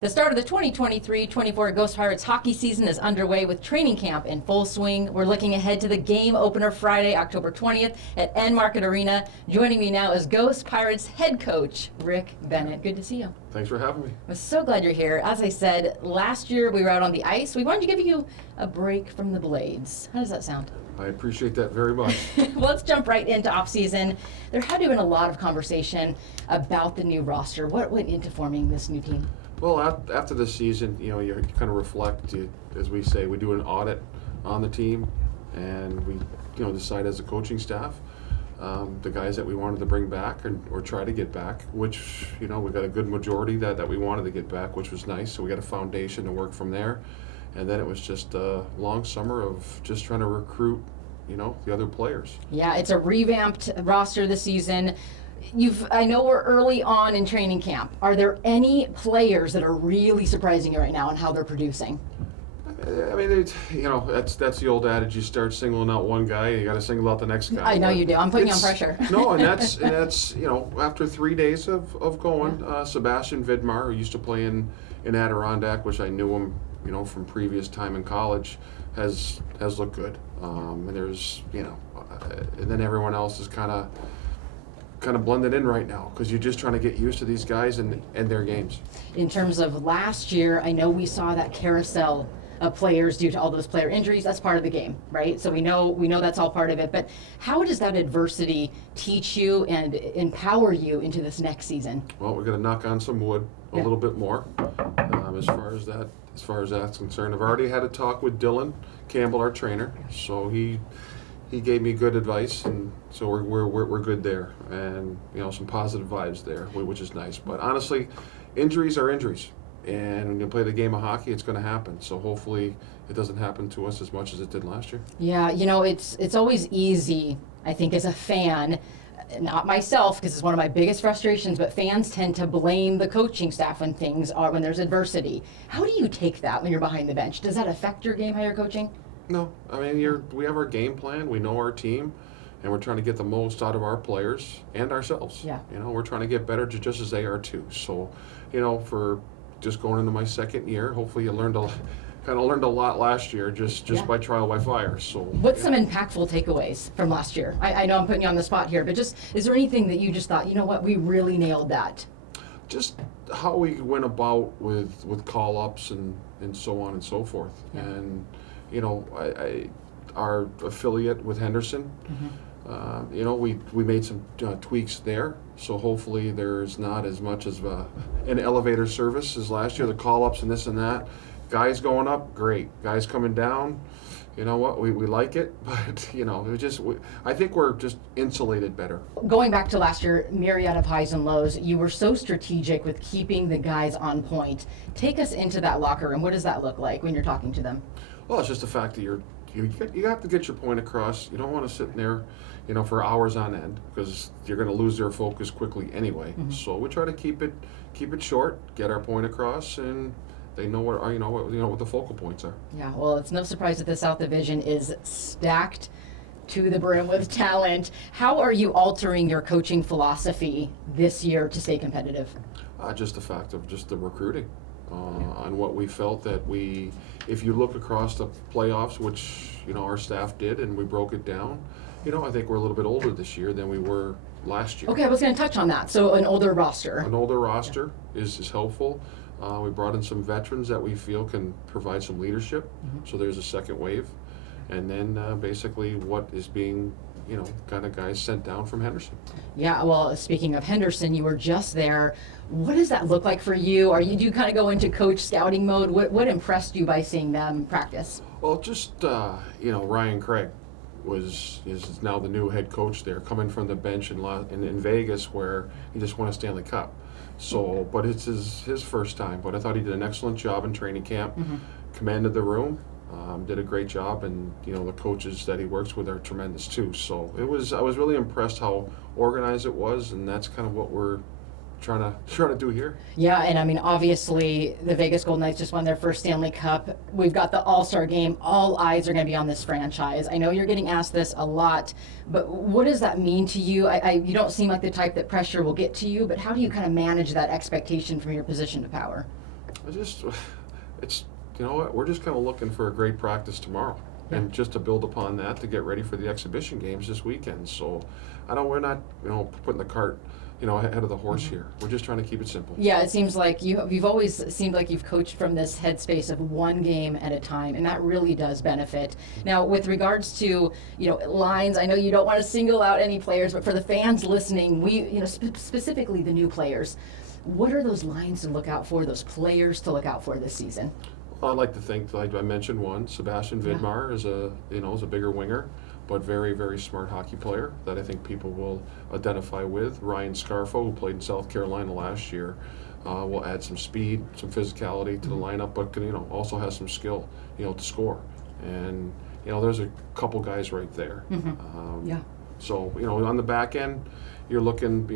The start of the 2023-24 Ghost Pirates hockey season is underway with training camp in full swing. We're looking ahead to the game opener Friday, October 20th at N Market Arena. Joining me now is Ghost Pirates head coach Rick Bennett. Good to see you. Thanks for having me. I'm so glad you're here. As I said, last year we were out on the ice. We wanted to give you a break from the blades. How does that sound? I appreciate that very much. Well, let's jump right into off-season. There had to have been a lot of conversation about the new roster. What went into forming this new team? Well, after the season, you kind of reflect, as we say, we do an audit on the team, and we, decide as a coaching staff, the guys that we wanted to bring back or try to get back, which, we got a good majority that we wanted to get back, which was nice. So we got a foundation to work from there. And then it was just a long summer of just trying to recruit, the other players. Yeah, it's a revamped roster this season. I know we're early on in training camp. Are there any players that are really surprising you right now and how they're producing? I mean, that's the old adage. You start singling out one guy, you got to single out the next guy. I know you do. I'm putting you on pressure. No, and that's after 3 days of going, Sebastian Vidmar, who used to play in Adirondack, which I knew him, from previous time in college, has looked good. And there's, and then everyone else is kind of blended in right now because you're just trying to get used to these guys and their games. In terms of last year, I know we saw that carousel of players due to all those player injuries. That's part of the game, right? So we know that's all part of it. But how does that adversity teach you and empower you into this next season? Well, we're going to knock on some wood a little bit more as far as that's concerned. I've already had a talk with Dylan Campbell, our trainer, so he gave me good advice, and so we're good there, and some positive vibes there, which is nice. But honestly, injuries are injuries, and when you play the game of hockey, it's going to happen. So hopefully, it doesn't happen to us as much as it did last year. Yeah, it's always easy, I think, as a fan. Not myself, because it's one of my biggest frustrations, but fans tend to blame the coaching staff when there's adversity. How do you take that when you're behind the bench? Does that affect your game, how you're coaching? No, I mean, we have our game plan, we know our team, and we're trying to get the most out of our players and ourselves. Yeah. We're trying to get better just as they are too. So, for just going into my second year, hopefully you learned a lot last year just by trial by fire. So what's some impactful takeaways from last year? I know I'm putting you on the spot here, but just is there anything that you just thought, we really nailed that? Just how we went about with call-ups and so on and so forth. Yeah. And our affiliate with Henderson, we made some tweaks there. So hopefully there's not as much as an elevator service as last year, the call-ups and this and that. Guys going up, great. Guys coming down, we like it, but I think we're just insulated better. Going back to last year, myriad of highs and lows, you were so strategic with keeping the guys on point. Take us into that locker room. What does that look like when you're talking to them? Well, it's just the fact that you have to get your point across. You don't want to sit in there, for hours on end because you're going to lose their focus quickly anyway. Mm-hmm. So we try to keep it short, get our point across, and they know what the focal points are. Yeah, well, it's no surprise that the South Division is stacked to the brim with talent. How are you altering your coaching philosophy this year to stay competitive? Just the fact of just the recruiting. On what we felt that if you look across the playoffs, which our staff did, and we broke it down, I think we're a little bit older this year than we were last year. Okay, I was going to touch on that. So an older roster. An older roster is helpful. We brought in some veterans that we feel can provide some leadership. Mm-hmm. So there's a second wave, and then basically what is being kind of guys sent down from Henderson. Yeah, well, speaking of Henderson, you were just there. What does that look like for you? Do you kind of go into coach scouting mode? What impressed you by seeing them practice? Well, just, Ryan Craig is now the new head coach there, coming from the bench in Vegas where he just won a Stanley Cup. So, but it's his first time. But I thought he did an excellent job in training camp, mm-hmm. Commanded the room. Did a great job, and the coaches that he works with are tremendous too. So I was really impressed how organized it was, and that's kind of what we're trying to do here. Yeah, and I mean, obviously the Vegas Golden Knights just won their first Stanley Cup. We've got the All-Star game. All eyes are going to be on this franchise. I know you're getting asked this a lot, but what does that mean to you? You don't seem like the type that pressure will get to you, but how do you kind of manage that expectation from your position of power? It's, you know what, we're just kind of looking for a great practice tomorrow. Yeah. And just to build upon that to get ready for the exhibition games this weekend. So we're not, putting the cart, ahead of the horse here. We're just trying to keep it simple. Yeah, it seems like you've always seemed like you've coached from this headspace of one game at a time, and that really does benefit. Now, with regards to, lines, I know you don't want to single out any players, but for the fans listening, we, specifically the new players, what are those lines to look out for, those players to look out for this season? Well, I'd like to think, like I mentioned, Sebastian Vidmar is a bigger winger, but very, very smart hockey player that I think people will identify with. Ryan Scarfo, who played in South Carolina last year, will add some speed, some physicality to the lineup, but can, also has some skill, to score. And there's a couple guys right there. Yeah. So on the back end, you're looking.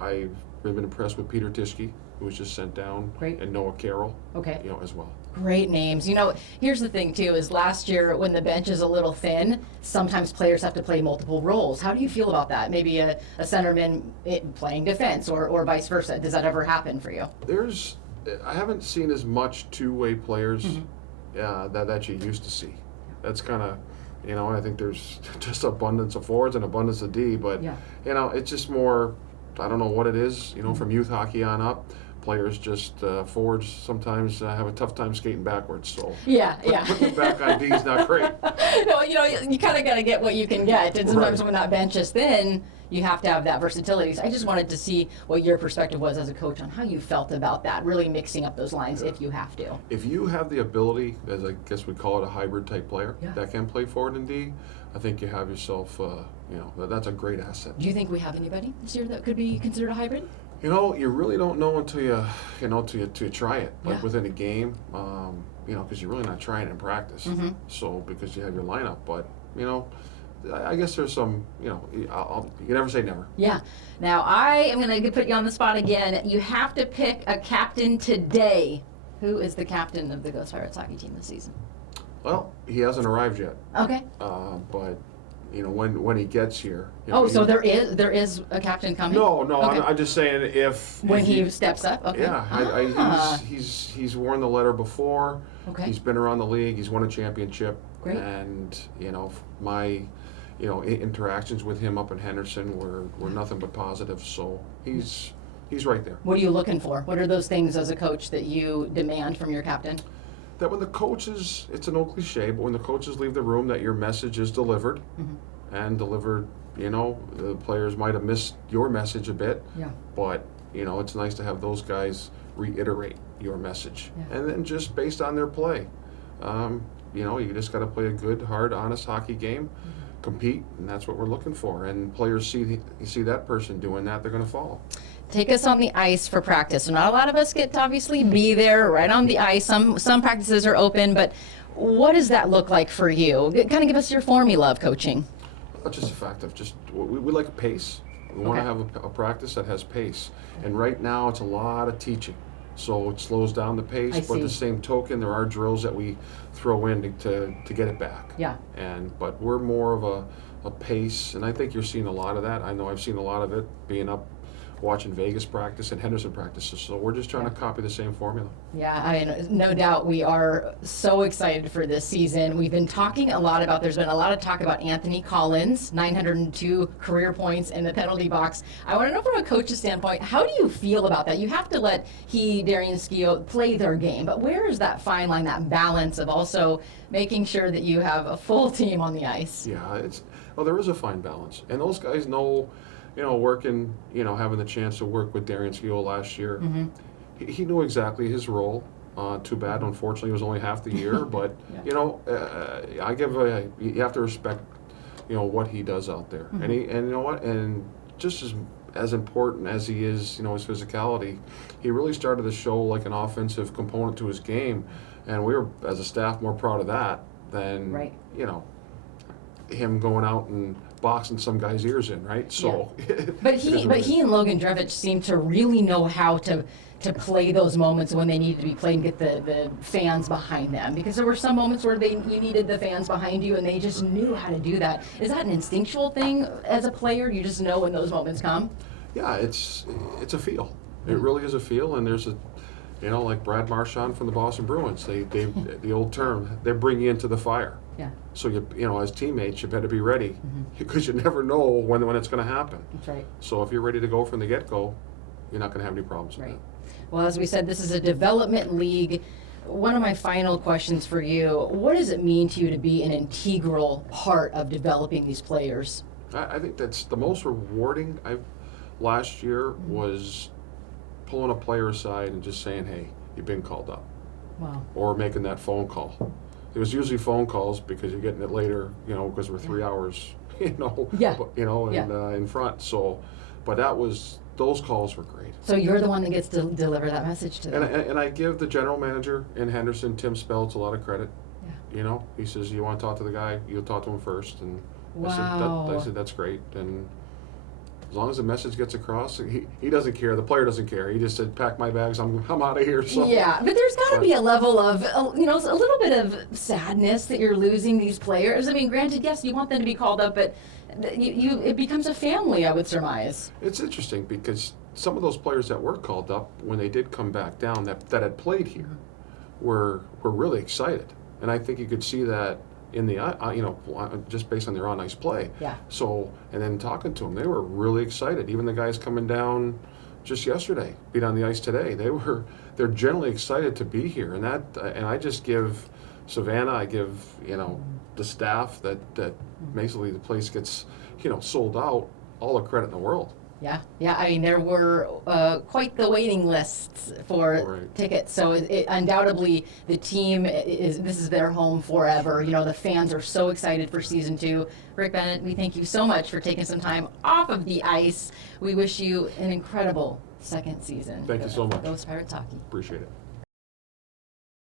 I've really been impressed with Peter Tischke, who was just sent down, Great. and Noah Carroll, Okay. As well. Great names. Here's the thing too, is last year when the bench is a little thin, sometimes players have to play multiple roles. How do you feel about that? Maybe a centerman playing defense or vice versa. Does that ever happen for you? I haven't seen as much two-way players that you used to see. That's kind of, I think there's just abundance of forwards and abundance of D, but, it's just more, I don't know what it is, from youth hockey on up. Players just, forwards sometimes have a tough time skating backwards, so putting them back on D is not great. No, you kind of got to get what you can get, and sometimes when that bench is thin, you have to have that versatility. So I just wanted to see what your perspective was as a coach on how you felt about that, really mixing up those lines if you have to. If you have the ability, as I guess we call it, a hybrid type player that can play forward and D, I think you have yourself, that's a great asset. Do you think we have anybody this year that could be considered a hybrid? You really don't know until you try it, like within a game, because you're really not trying in practice. So because you have your lineup, but I guess there's some, you can never say never. Yeah. Now I am going to put you on the spot again. You have to pick a captain today. Who is the captain of the Ghost Pirates hockey team this season? Well, he hasn't arrived yet. Okay. But when he gets here. So there is a captain coming? No, okay. I'm just saying if when he steps up. Okay. Yeah, he's worn the letter before. Okay. He's been around the league. He's won a championship. Great. And my interactions with him up in Henderson were nothing but positive. So he's right there. What are you looking for? What are those things as a coach that you demand from your captain? That when the coaches, it's an old cliche, but when the coaches leave the room, that your message is delivered, and delivered. The players might have missed your message a bit, but it's nice to have those guys reiterate your message, and then just based on their play, you just got to play a good, hard, honest hockey game, compete, and that's what we're looking for. And players see that person doing that, they're going to follow. Take us on the ice for practice. So not a lot of us get to obviously be there right on the ice. Some practices are open, but what does that look like for you? Kind of give us your formula of coaching. Just a fact of we like a pace. We want to have a practice that has pace. And right now it's a lot of teaching. So it slows down the pace, but at the same token, there are drills that we throw in to get it back. Yeah. But we're more of a pace, and I think you're seeing a lot of that. I know I've seen a lot of it being up watching Vegas practice and Henderson practices, so we're just trying to copy the same formula. Yeah, I mean, no doubt we are so excited for this season. We've been talking a lot about, there's been a lot of talk about Anthony Collins, 902 career points in the penalty box. I want to know from a coach's standpoint, how do you feel about that? You have to let Darian Skio play their game, but where is that fine line, that balance of also making sure that you have a full team on the ice? Yeah, there is a fine balance, and those guys know, working, having the chance to work with Darian Skio last year, he knew exactly his role. Too bad, unfortunately, it was only half the year, but, you have to respect, what he does out there. And you know what, and just as important as he is, his physicality, he really started to show like an offensive component to his game, and we were, as a staff, more proud of that than, him going out and boxing some guy's ears in, right? So, but he and Logan Drevich seem to really know how to play those moments when they needed to be played and get the fans behind them, because there were some moments where you needed the fans behind you, and they just knew how to do that. Is that an instinctual thing as a player? You just know when those moments come? Yeah, it's a feel. It really is a feel, and there's You know, like Brad Marchand from the Boston Bruins, they the old term, they bring you into the fire. Yeah. So you know, as teammates, you better be ready because you never know when it's going to happen. That's right. So if you're ready to go from the get-go, you're not going to have any problems with Right. that. Well, as we said, this is a development league. One of my final questions for you, what does it mean to you to be an integral part of developing these players? I think that's the most rewarding. Last year was pulling a player aside and just saying, hey, you've been called up. Wow. Or making that phone call. It was usually phone calls because you're getting it later, you know, because we're 3 hours, you know, Yeah. in front. So, but those calls were great. So you're the one that gets to deliver that message to them. And I give the general manager in Henderson, Tim Speltz, a lot of credit. Yeah. You know, he says, you want to talk to the guy, you'll talk to him first. And Wow. I said, that's great. And as long as the message gets across, he doesn't care. The player doesn't care. He just said, pack my bags, I'm out of here. So. Yeah, but there's got to be a level of, you know, a little bit of sadness that you're losing these players. I mean, granted, yes, you want them to be called up, but it becomes a family, I would surmise. It's interesting because some of those players that were called up, when they did come back down, that had played here, were really excited. And I think you could see that in the, you know, just based on their on-ice play. Yeah. So, and then talking to them, they were really excited. Even the guys coming down just yesterday, being on the ice today, they're generally excited to be here. And and I just give Savannah, I give, you know, the staff that basically the place gets, you know, sold out, all the credit in the world. Yeah. I mean, there were quite the waiting lists for tickets. So undoubtedly, the team this is their home forever. You know, the fans are so excited for season 2. Rick Bennett, we thank you so much for taking some time off of the ice. We wish you an incredible second season. Thank you so much. Go Pirates Hockey. Appreciate it.